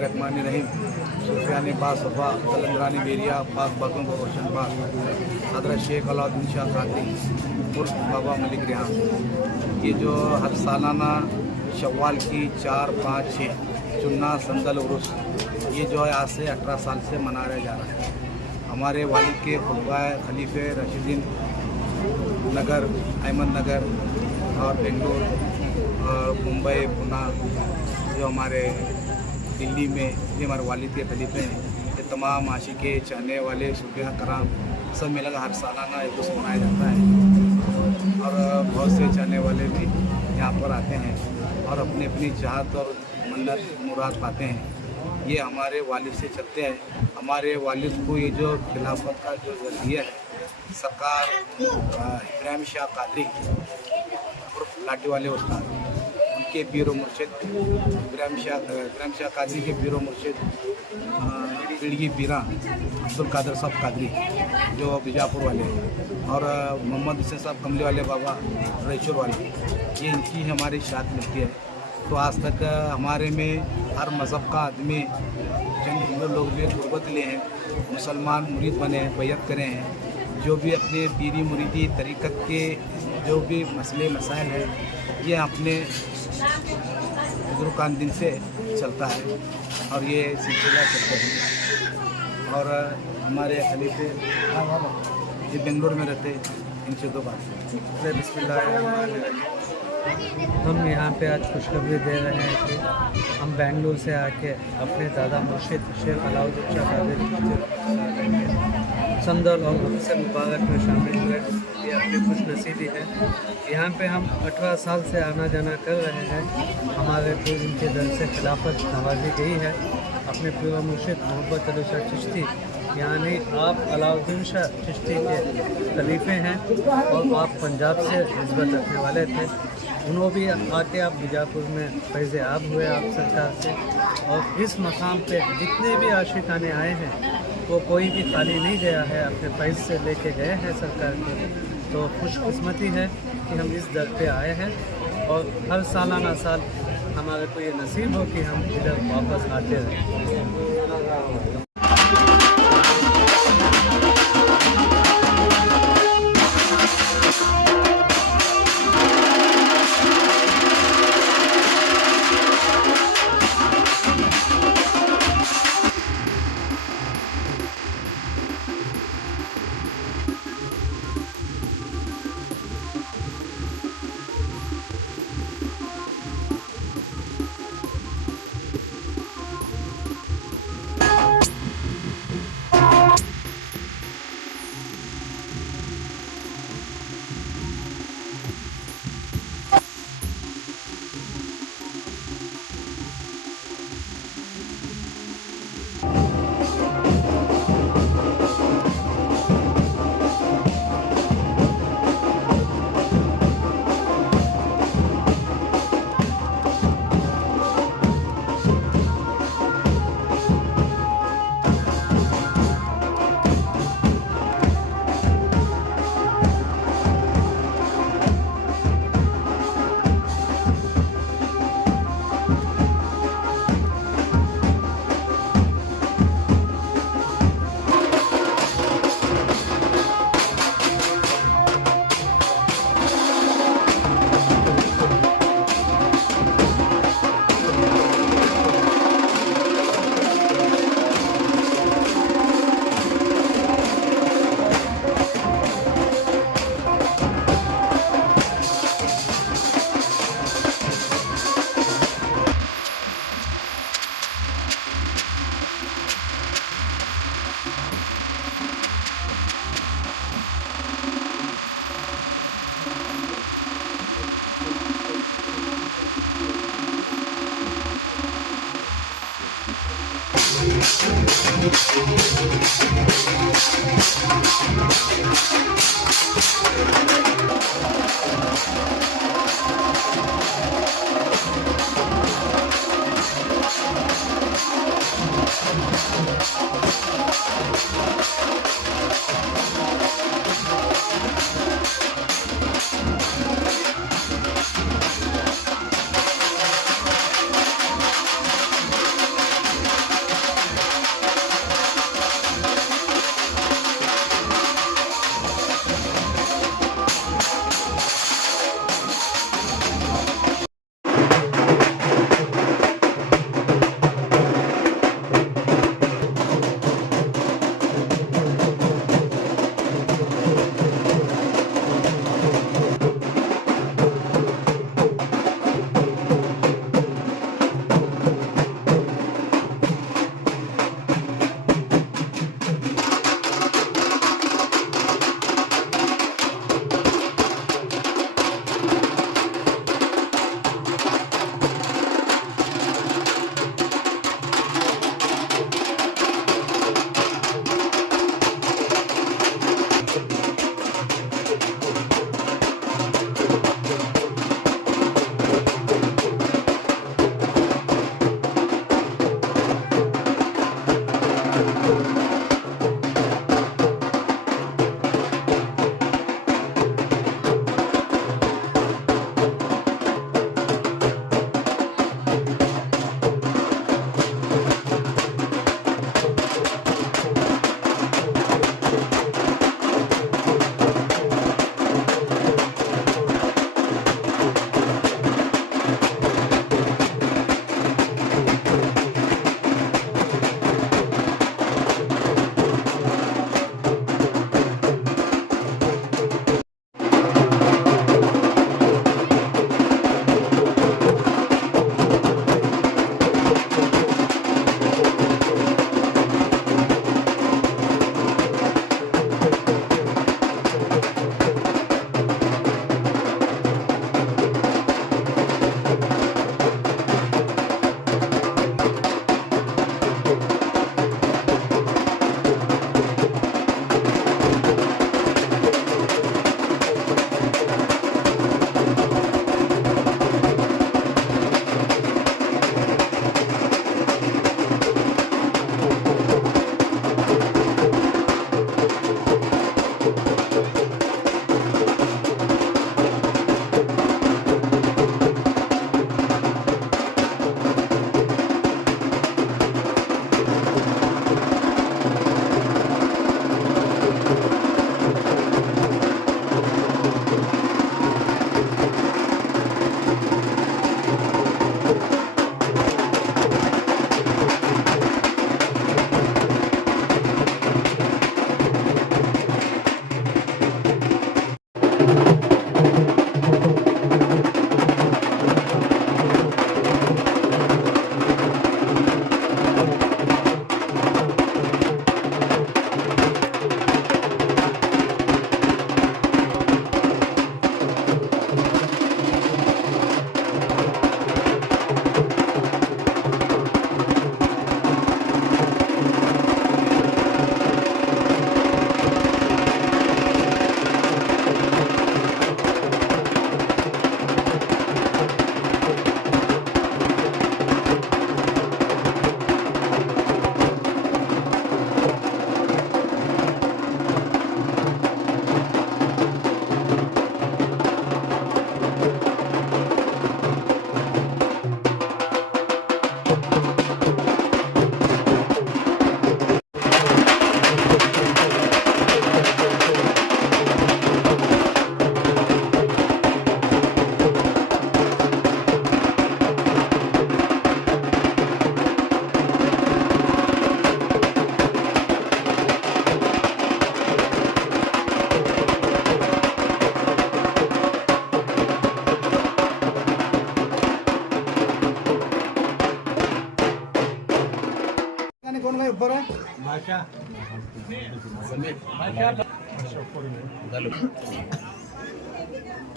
बिस्मिल्लाहिर्रहमानिर्रहीम। सुफियानी बासफ़ा तलंगानी बेरिया पाक बागों को रोशन पाक हज़रत शेख अलाउद्दीन शाह कादरी उर्फ बाबा मलिक रिहान। ये जो हर सालाना शव्वाल की 4, 5, 6 चुन्ना संदल उर्स, ये जो है आज से 18 साल से मनाया जा रहा है। हमारे वालिद के खुलफाए खलीफे रशीदीन नगर, अहमद नगर और बेंगलोर और मुंबई, पुणे, जो हमारे दिल्ली में ये हमारे वालिद के खलीफे हैं, ये तमाम आशिके चाहने वाले सूफिया कराम सब मिलकर हर सालाना एक उर्स मनाया जाता है। और बहुत से चाहने वाले भी यहाँ पर आते हैं और अपनी अपनी चाहत और मन्नत मुराद पाते हैं। ये हमारे वालिद से चलते हैं। हमारे वालिद को ये जो खिलाफत का जो ज़रिया है, सरकार इब्राहिम शाह कादरी उर्फ लाठी वाले उस्ताद, उनके पीरो मुर्शिद इब्राहिम शाह कादरी के पीरो मुर्शिद पीढ़ी पीरा अब्दुल कादर साहब कादरी जो बीजापुर वाले हैं, और मोहम्मद हुसैन साहब कमले वाले बाबा रईचुर वाले, ये इनकी हमारी शाद मिलती है। तो आज तक हमारे में हर मज़हब का आदमी, चंद हिंदू लोग भी गुर्बत लिए हैं, मुसलमान मुरीद बने हैं, बैयत करे हैं। जो भी अपने पीरी मुरीदी तरीक़त के जो भी मसले मसाइल है, ये अपने बुजुर्गान दिन से चलता है और ये सिलसिला चलते हैं। और हमारे खलीफे ये बेंगलोर में रहते, इनसे दो बात। बिस्मिल्लाह। हम यहाँ पे आज खुशखबरी दे रहे हैं कि हम बेंगलुरु से आके अपने दादा मुर्शिद शेख अलाउद्दीन शाह कादरी संदल और हमसे मुबारक में शामिल हुए। ये अपनी खुश नसीबी है। यहाँ पे हम 18 साल से आना जाना कर रहे हैं। हमारे पूर्व इनके दर से खिलाफत नवाजी गई है। अपने पूर्व मुर्शिद मोहम्मद अली शाह चिश्ती यानी आप अलाउद्दीन शाह चिश्ती के खलीफे हैं और आप पंजाब से निस्बत रखने वाले थे। उन्होंने भी आके आप बीजापुर में फैज़ आब हुए आप सरकार से, और इस मकाम पे जितने भी आशिकाने आए हैं वो कोई भी खाली नहीं गया है, अपने फैज़ से लेके गए हैं सरकार को। तो खुशकिस्मती है कि हम इस दर पे आए हैं और हर सालाना साल हमारे को ये नसीब हो कि हम इधर वापस आते रहें।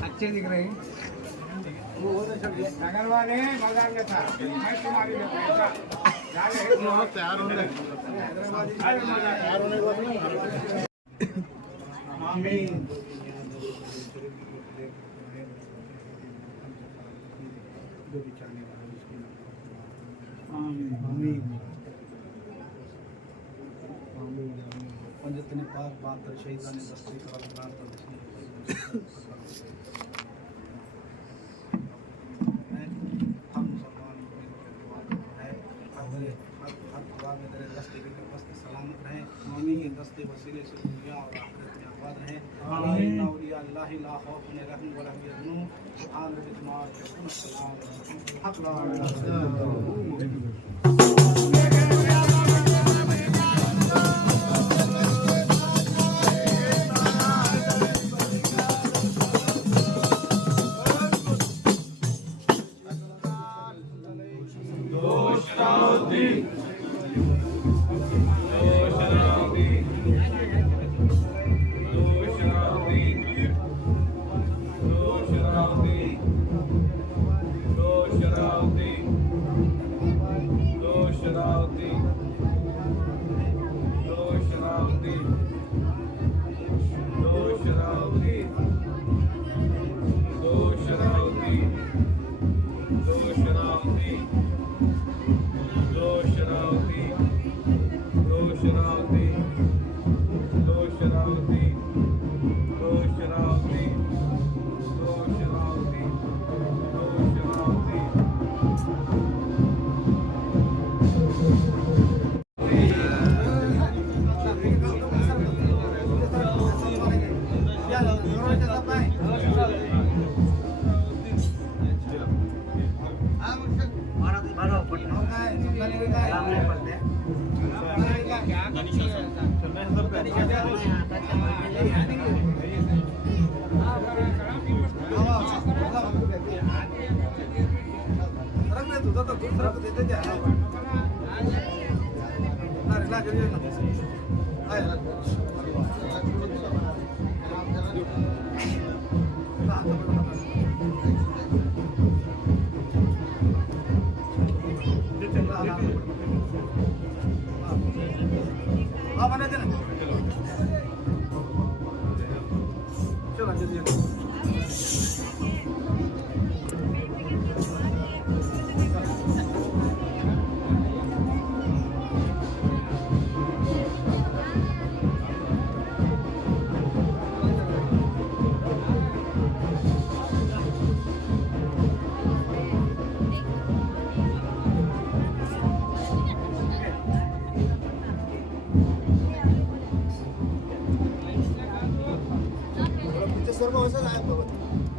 अच्छे दिख रहे हैं। पंजतने पाक बहत्तर शहीदान बस्ती का हम मुसलमान दस्ते के दस्ते सलामत रहें, इन्हीं दस्ते वसीले से दुनिया और आखिरत में आबाद रहें। आमीन। औलिया अल्लाह ला खौफ अलैहिम व ला हुम यहज़नून। सुभान रब्बिक मा यसिफून सलाम हक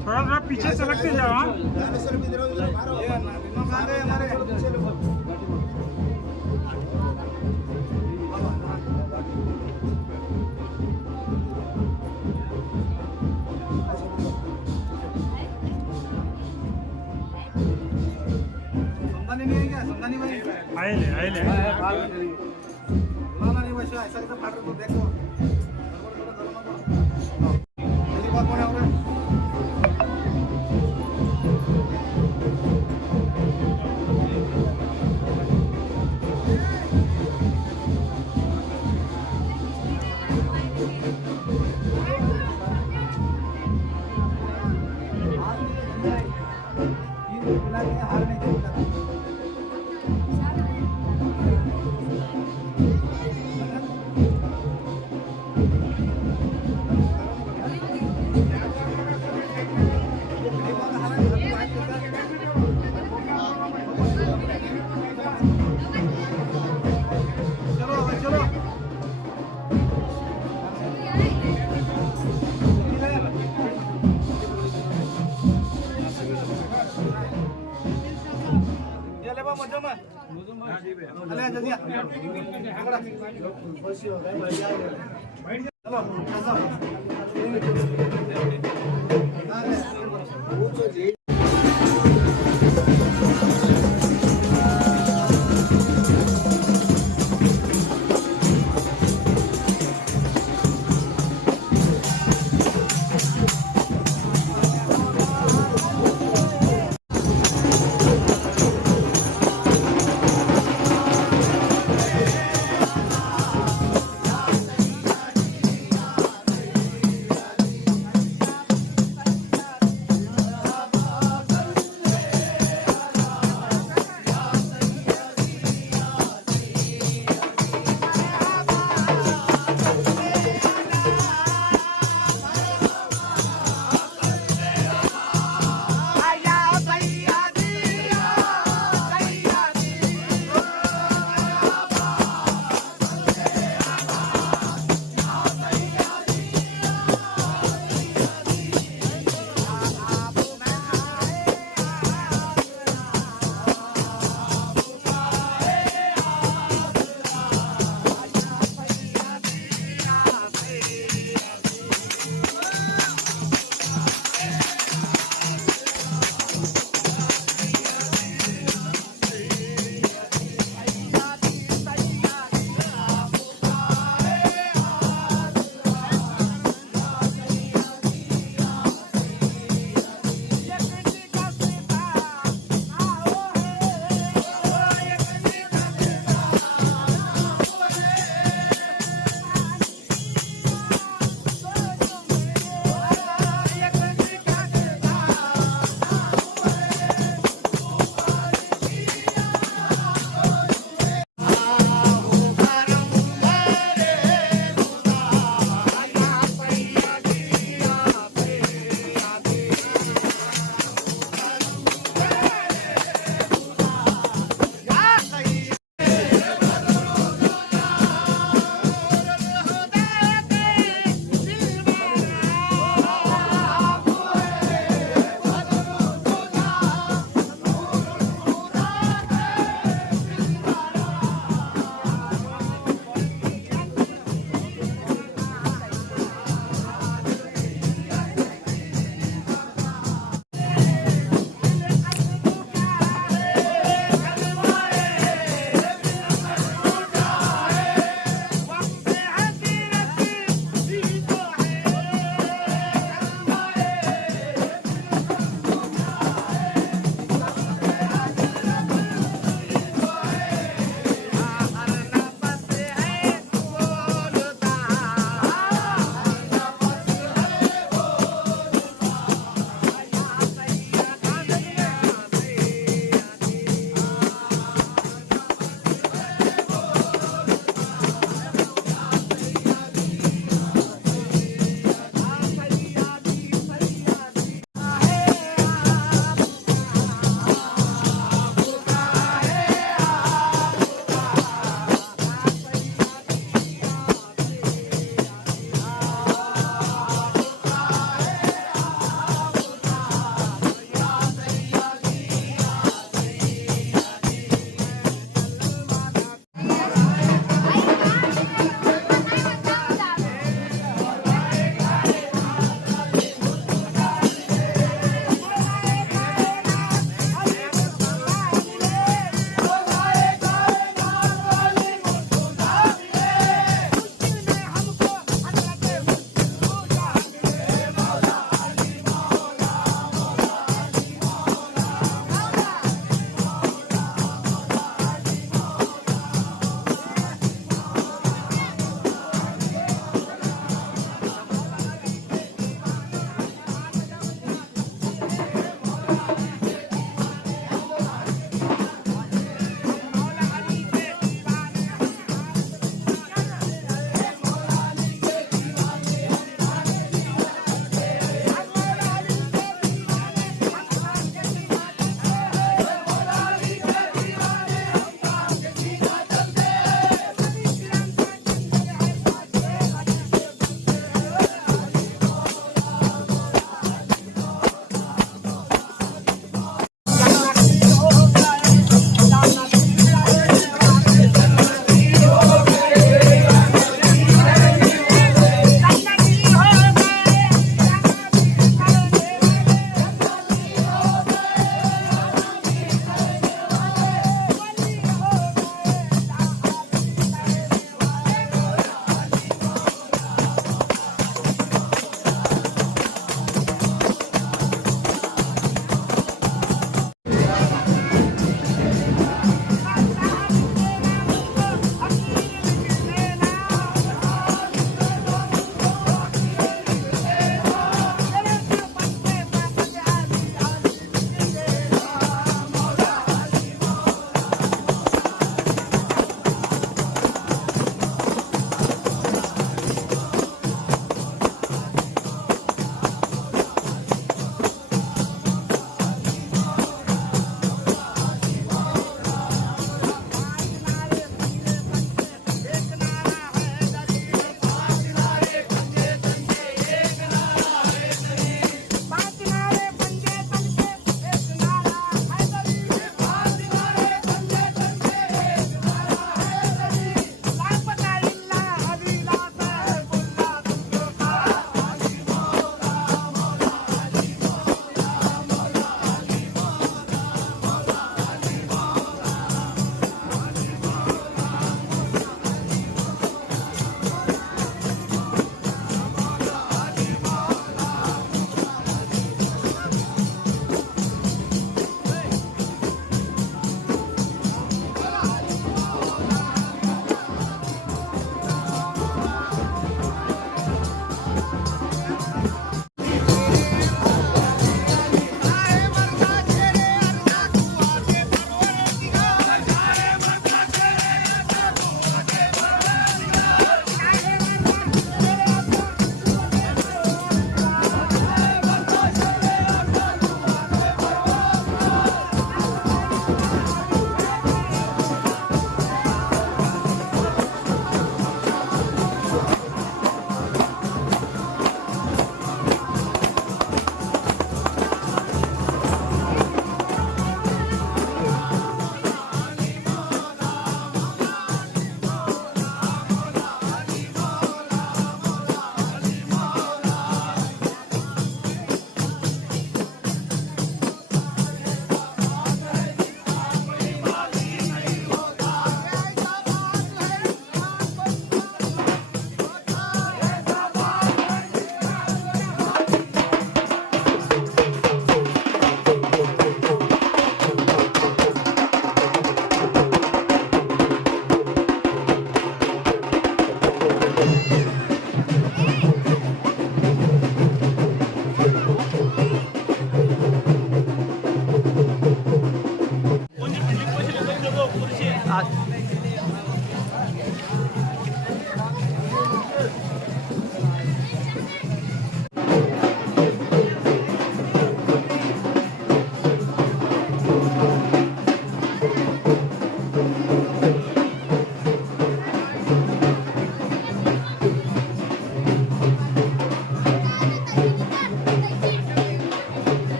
थोड़ा सा पीछे सरकते जाओ। आइले ऐसा फाट रहा देखो बात कोण आहे हार नाही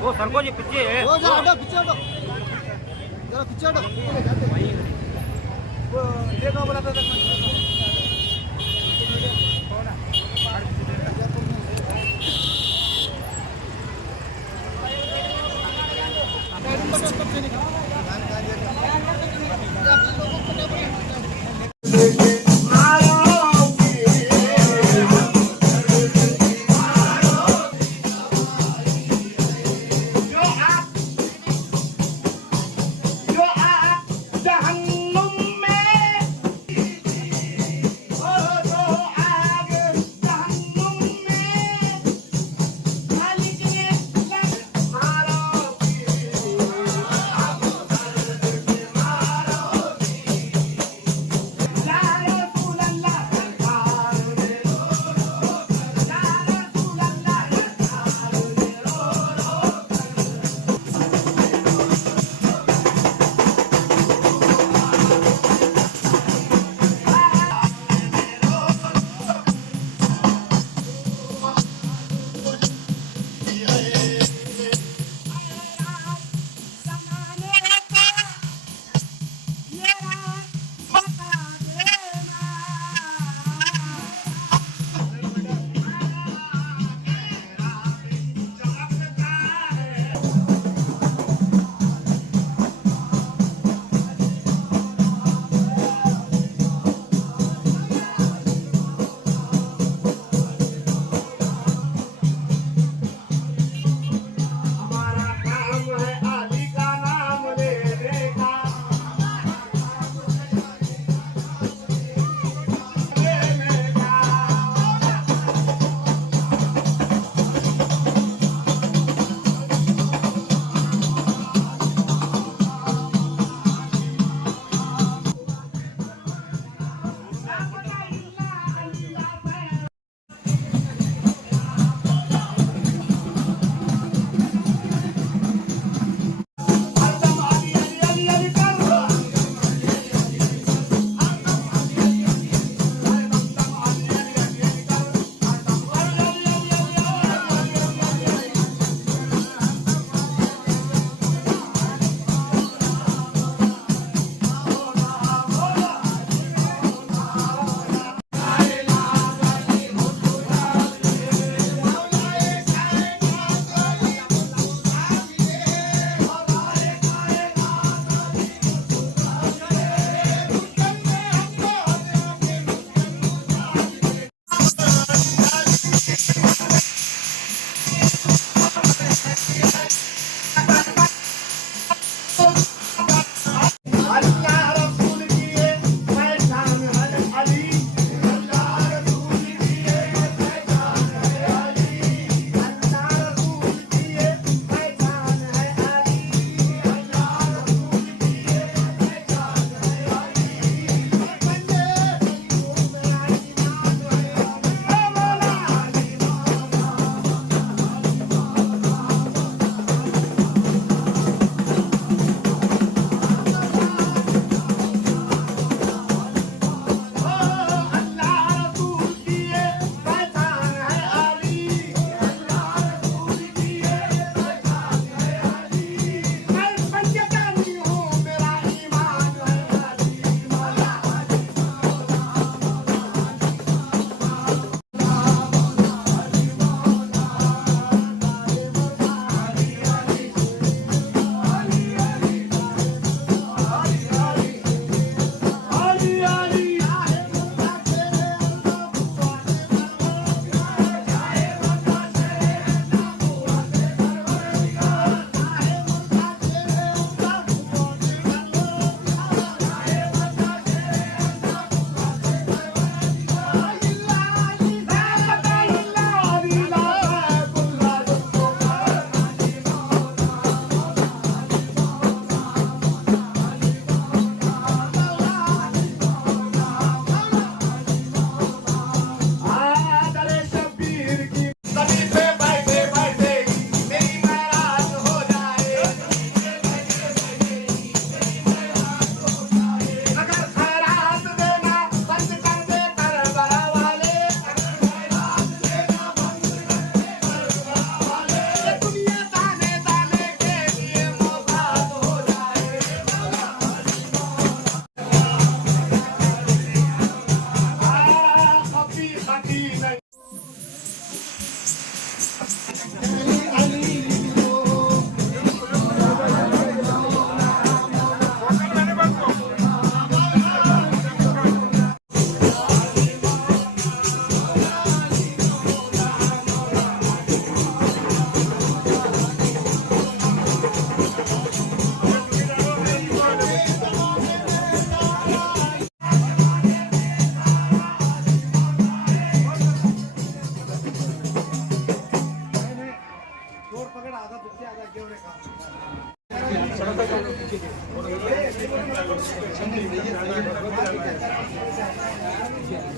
वो सरको जी पीछे है हो जा हटो पीछे हटो जरा पीछे हटो वो देखो बोला था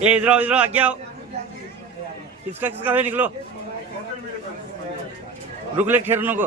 ए इधर आओ आगे आओ। किसका किसका है निकलो। रुक ले ठहरने को।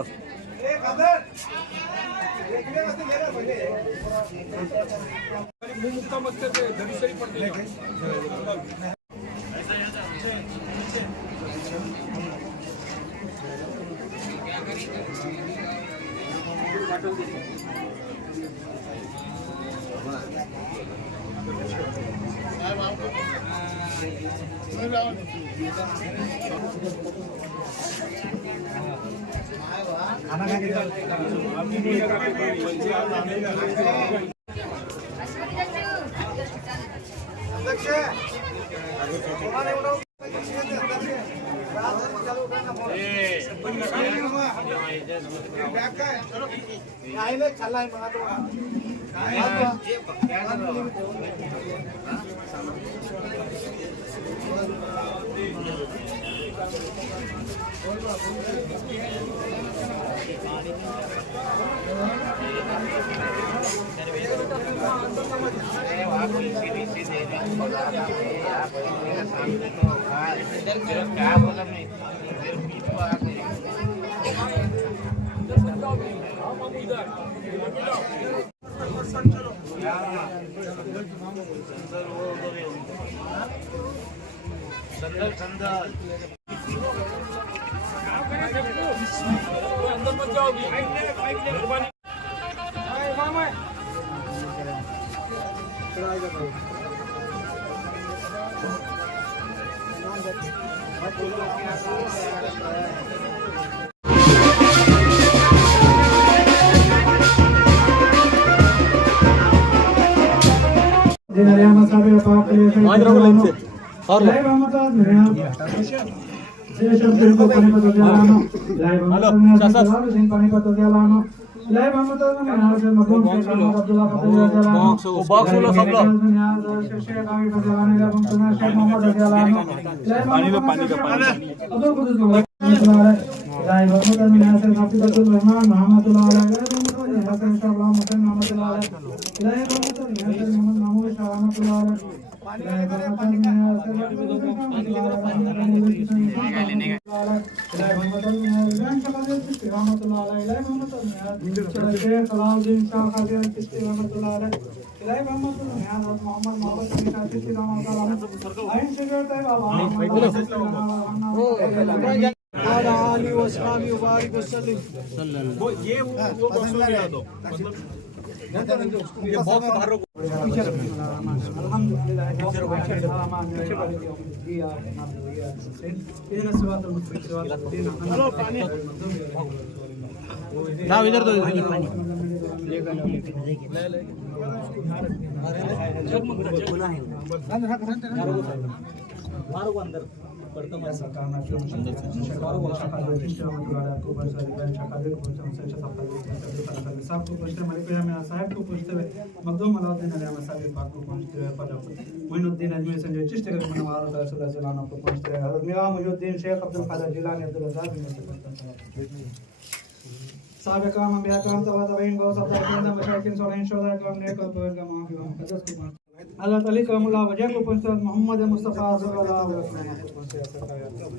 हज़रत अली करमुल्लाह वजह को पहुंचते मोहम्मद मुस्तफ़ा सल्लल्लाहु अलैहि वसल्लम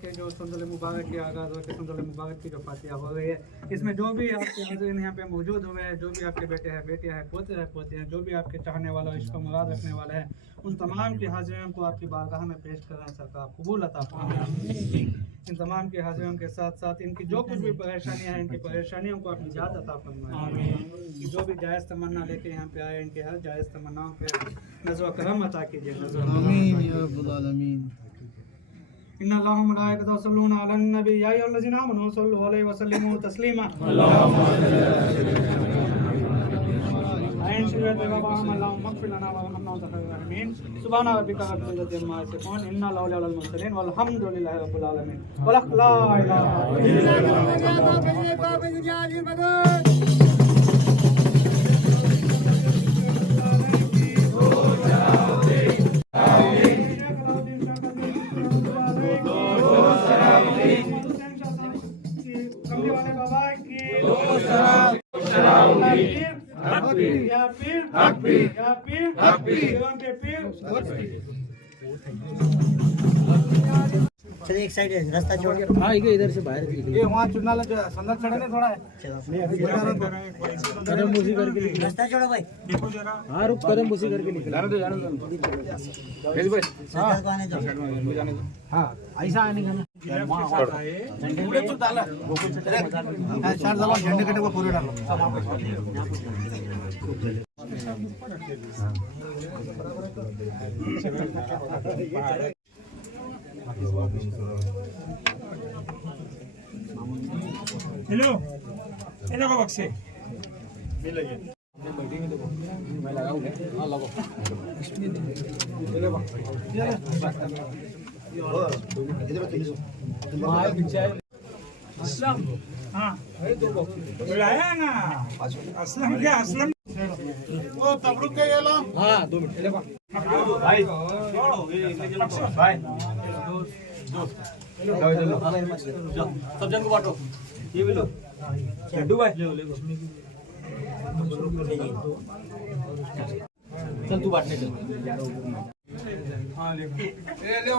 के जो संदल मुबारक की आगाज़ हो के संदल मुबारक की जो फातिहा हो रही है, इसमें जो भी आपके हाज़िरीन यहाँ पे मौजूद हुए हैं, जो भी आपके बेटे हैं, बेटियाँ हैं, पोते हैं, पोते हैं, जो भी आपके चाहने वाला इश्क मुराद रखने वाला है, उन तमाम के हाज़िरीन को आपकी बारगाह में पेश करना सरकार कबूल अता फरमाए। इन तमाम के हाज़िरों के साथ साथ इनकी जो कुछ भी परेशानियाँ हैं, इनकी परेशानियों को अपनी निजात अता फरमाए। जो भी जायज़ तमन्ना लेके यहाँ पे आए, इनके हर जायज़ तमन्नाओं पे नज़्व करम अता कीजिए। आमीन या रब्बुल आलमीन। इन्नल्लाह व मलाइकतहु यसल्लूना अलन नबी या अय्युहल्लज़ीना आमनू सल्लु अलैहि व सल्लिमू तस्लीमा। सुभान रब्बिका रब्बिल इज़्ज़ति अम्मा यसिफून इन्ना लौला अल मुरसलीन वल्हम्दुलिल्लाहि रब्बिल आलमीन वला इलाहा या पीर चलिए एक साइड रास्ता छोड़ के हाँ इधर से बाहर ये वहाँ चुना लो संदर चढ़े ने थोड़ा है कदम उसी करके निकले रास्ता छोड़ो भाई हाँ रुक कदम उसी करके निकले सरकार को आने दो हाँ ऐसा आने का ना पूरे तो डाला चार डालो झंडे कटे को पूरे डालो सब वहाँ पे हेलो हेलो को बक्से असलम हाँ बुलाया ना असलम क्या असलम वो तबरुक के ये लो हाँ 2 मिनट भाई भाई सब जन को बांटो ये भी लो लड्डू भाई चल तू बांटने चल ये ले वो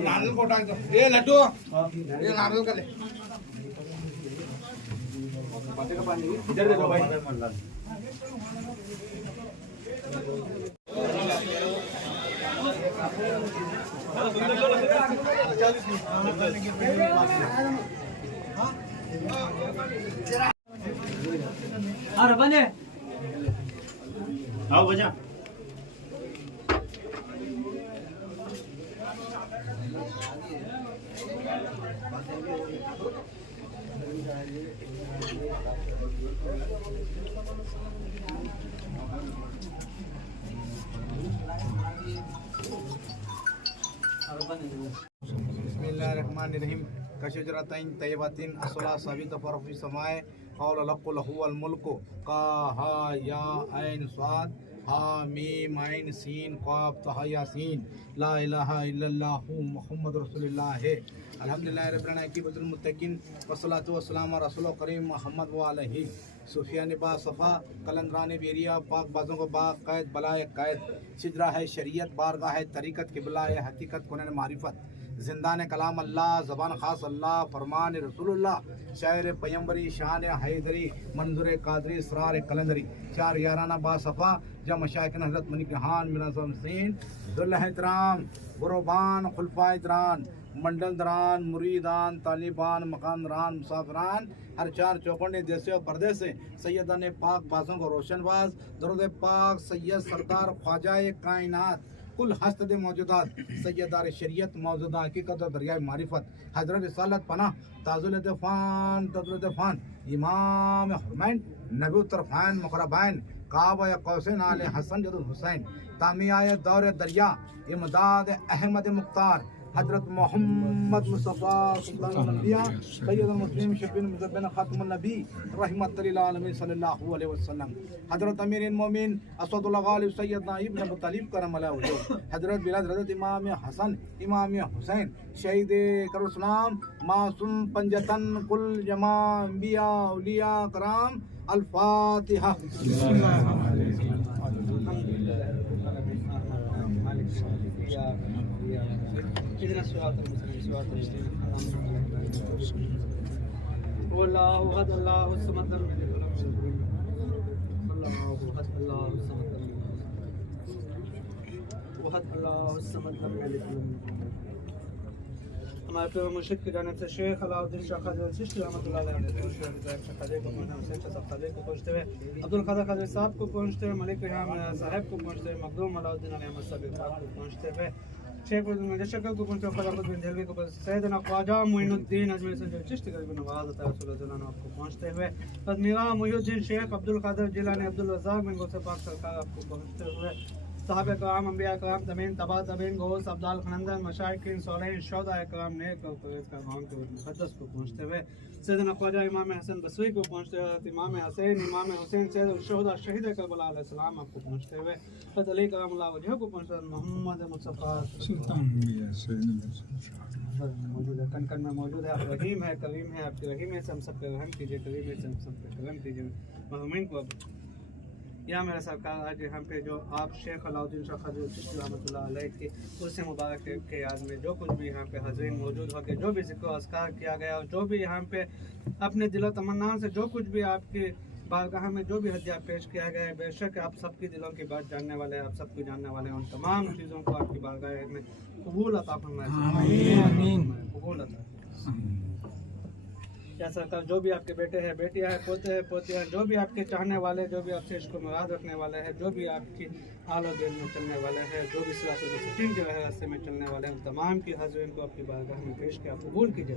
नारियल को उठा दो ये लड्डू ये नारियल का ले इधर देखो भाई अरे बने आओ बजा बिस्मिल्लाहिर्रहमानिर्रहीम कशजरतैन तय्यबतिन असला साबित फरफी समाए और लकुल हुवल मुल्क का हा या ऐन स्वाद हा मीम ऐन सीन क़ाफ तहा यासीन ला इलाहा इल्लल्लाहु मुहम्मद रसूलुल्लाह है अल्हम्दुलिल्लाह रब्बिल आलमीन मुत्तकीन वस्सलातु वस्सलामु अला रसूल करीम मोहम्मद व अलैहि सूफिया निबा सफ़ा कलंदरान बेरिया पाक बाजों को बाग कैद बलाए कैद सिदरा है शरीयत बारगाह है तरीक़त किबला है हकीकत कुनन मारिफत जिंदान कलाम अल्लाह ज़बान ख़ास अल्लाह फरमान रसूलुल्लाह शायर पैगंबरी शान हैदरी मंजूर कादरी इसरार कलंदरी चार याराना बासफ़ा जब मशाइखन हज़रत मलिक जहान मिनाज़म सीन दुल्हतराम गुरबान खुलफाइदरान मंडल दरान मुरीदान तालिबान मकानदारान मुसाफरान हर चार चौकंडे देश और परदेश से सैयदा ने पाक बाजों को रोशनबाज दरुद पाक सैयद सरदार ख्वाजा कायनात कुल हस्त मौजूदात सैयदार शरीयत मौजूदा हकीकत और दरिया मारिफत हजरत रिसालत पना ताजुल तफान तदरुद्फान इमाम हुरमैन नबी तरफान मुकरबैन काबा कौसैन आले हसन जदुल हुसैन तामियाय दौर दरिया इमदाद अहमद मुख्तार हजरत मोहम्मद मुस्तफ़ा सुल्तानुल अंबिया सैयदुल मुस्लिम शफीउल मुज़ब्बिन खातमुन नबी रहमत लिल आलमीन सल्लल्लाहु अलैहि वसल्लम हजरत अमीरुल मोमिन असदुल गालिब सैयदना इब्न अबू तालिब करमल्लाहु वजहु हजरत बिलाल हजरत इमाम हसन इमाम हुसैन शहीद करुसलाम मासूम पंजतन कुल जमा अंबिया औलिया कराम अल फातिहा इधर स्वागत है स्वागत है अल्लाहु अहद अल्लाहु समद अल्लाहु अहद अल्लाहु समद अल्लाहु समद हमारे पे मुर्शिद की जानिब से शेख अलाउद्दीन शाह खादिर चिश्ती रहमतुल्लाह अलैह ने खादिर को खादिर को पहुंचते हुए अब्दुल खादर खादिर साहब को पहुंचते हुए मलिक रिहाम साहब को पहुंचते हुए मखदूम अलाउद्दीन अहमद साहब को पहुंचते हुए शेख मुजश्शर को पहुंचते हुए खिलाफत बिन देलवी को सैयदना ख्वाजा मोइनुद्दीन अजमेर से चिश्ती गरीब नवाज अता रसूलुल्लाह जलान आपको पहुंचते हुए मीरा मुहिउद्दीन शेख अब्दुल कादिर जिलानी अब्दुल रज़ाक बिन गौस पाक सरकार आपको पहुंचते हुए साहब कराम अंबिया कराम तमीन तबा तमीन गौस अब्दाल खनंदन मशाइखिन सोलह शौदा कराम नेक और परवेज़ कराम के मुक़द्दस को पहुंचते हुए सैयदना ख्वाजा इमाम हसन बसरी को पहुंचते हुए इमाम हसैन इमाम हुसैन सैयद शहदा शहीद करबला अलैहि सलाम आपको पहुंचते हुए हज़रत अली करमल्लाहु वजहहु को पहुंचते हुए मोहम्मद मुस्तफ़ा मौजूद है कन कन में मौजूद है आप रहीम है करीम है आपके रहीम है हम सब पे रहम कीजिए करीम है हम सब पे करम कीजिए मरहूमीन को या मेरा सरकार आज यहाँ पे जो आप शेख अलाउद्दीन शाह खजूर चिश्ती रहमतुल्लाह अलैह की उससे मुबारक के याद में जो कुछ भी यहाँ पे हज़रीन मौजूद होकर जो भी ज़िक्र अस्कार किया गया और जो भी यहाँ पे अपने दिलो तमन्ना से जो कुछ भी आपके बारगाह में जो भी हदिया पेश किया गया है, बेशक आप सबकी दिलों की बात जानने वाले हैं, आप सबको जानने वाले हैं। उन तमाम चीज़ों को आपकी बारगाह में कबूल अता फरमाए, कबूल अता। या सरकार जो भी आपके बेटे हैं, बेटियां हैं, पोतियां हैं, जो भी आपके चाहने वाले, जो भी आपसे इसको मुराद रखने वाले हैं, जो भी आपकी आलो दिन में चलने वाले हैं, जो भी सिरातुल मुस्तकीम के रास्ते में चलने वाले हैं, तमाम की हाज़रीन को अपनी बारगाह में पेश किया कबूल कीजिए।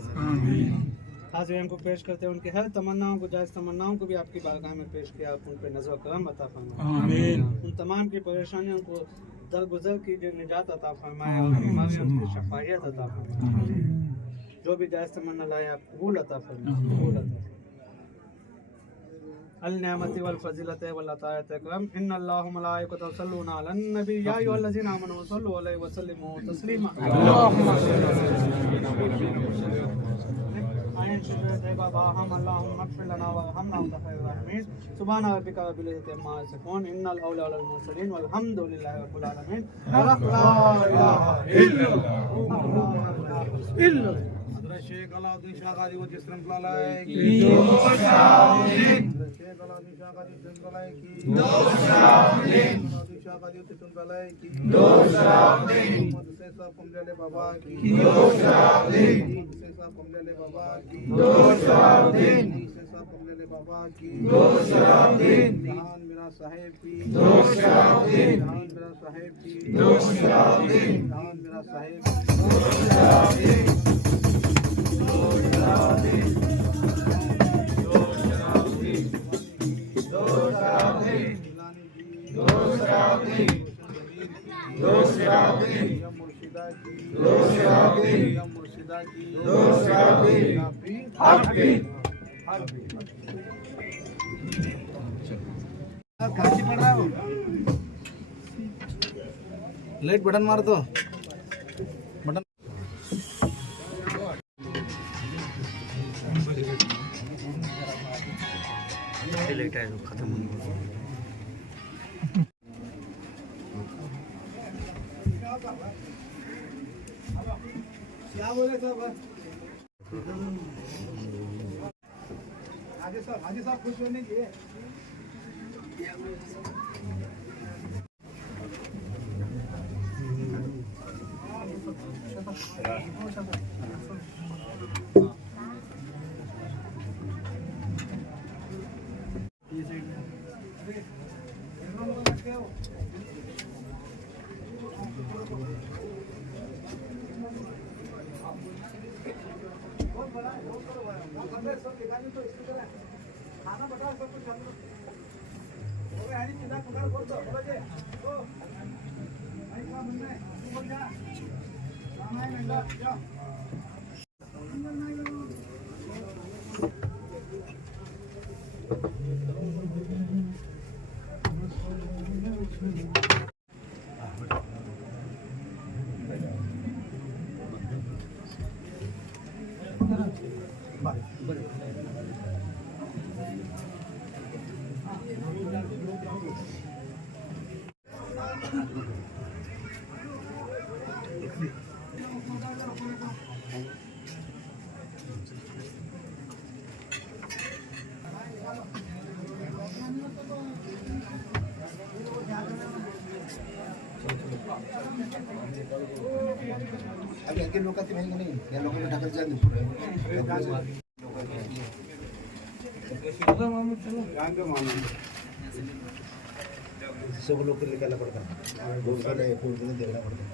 हाज़रीन को पेश करते हैं, उनकी हर तमन्नाओं को, जायज़ तमन्नाओं को भी आपकी बारगाह में पेश किया, आप उन पर नज़र करम अता फरमाए, उन तमाम की परेशानियों को दरगुजर कीजिए, निजात अता फरमाए और बीमारियों की शफायत अता फरमाए। जो भी जायज़ तमन्ना लाए आप कबूल अता फरमाए, कबूल अता। अल नेमति वल फज़ीलत वल अतायत करम इन्नल्लाह व मलाइकतहु यसल्लूना अलन नबी या अय्युहल्लज़ीना आमनू सल्लु अलैहि व सल्लिमू तस्लीमा। आयन शुक्र बाबा हम अल्लाहुम्मा इग़फिर लना वरहमना वअन्ता खैरुर राहिमीन। सुब्हान रब्बिका रब्बिल इज़्ज़ति अम्मा यसिफून इन्नल औलिया लल मुरसलीन वल्हम्दुलिल्लाहि रब्बिल आलमीन। ला इलाहा इल्लल्लाह। शेख अलाउद्दीन शाह गाजी वो जिस्म लाए की शेख अलाउद्दीन शाह गाजी जिस्म लाए की अलाउद्दीन शाह गाजी जिस्म लाए की मोहम्मद से सब पमले बाबा की मोहम्मद से सब पमले बाबा की से सब पमले बाबा की जहान मेरा साहिब की जहान मेरा साहिब की जहान मेरा साहिब लाइट बटन मार दो बटन। लाइट है जो खत्म हो गया। क्या बोले साहब? आगे साहब खुश होने की है। खाना बता सब कुछ हम लोग हो गया है। सीधा कुमार बोल दो बोलो जी ओ भाई का मुन्ना है बोल जा सामान में ला जाओ। अभी अंकित लोग का नहीं या लोगों में ढकल जाएंगे सब लोग को निकालना पड़ता है, बहुत सारे फूल देखना पड़ता है।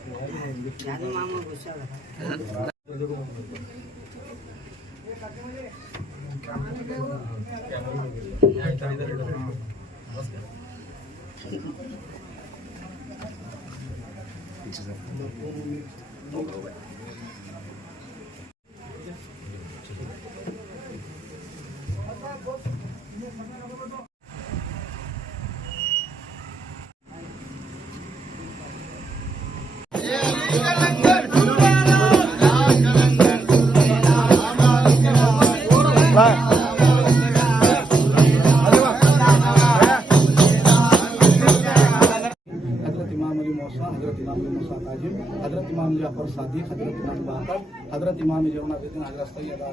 हजरत इमाम मूसा काजिम, हजरत इमाम जाफर सादिक, हजरत इमाम बाकर, हजरत इमाम जौनाबुद्दीन, हजरत सैयदा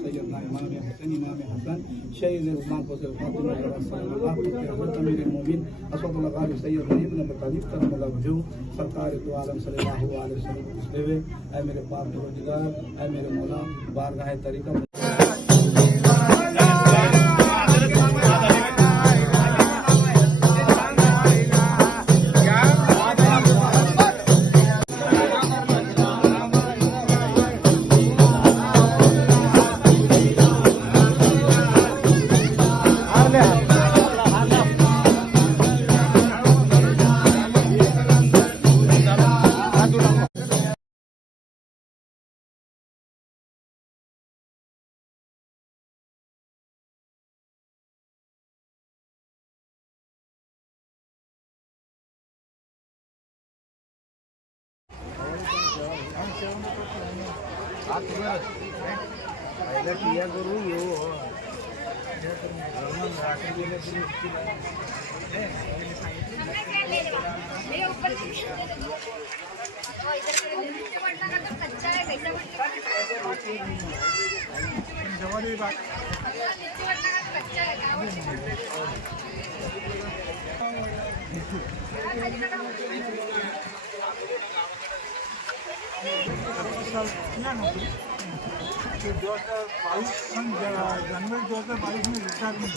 सैयदना इमाम हुसैन, इमाम हसन, शहीद उस्मान फजल फातिमा सल्लल्लाहु अलैहि वसल्लम, हजरत अमीरुल मोमिनीन असदुल्लाह क़ारी सैयद अली इब्न अबी तालिब करमल्लाहु वजहू, सरकार दो आलम सल्लल्लाहु अलैहि वसल्लम पूछते हुए, ऐ मेरे पाक परवरदिगार, ऐ मेरे मौला, बारगाह तरीक़त पहिला किया करू येऊ जनवरी 2022 में रिटायरमेंट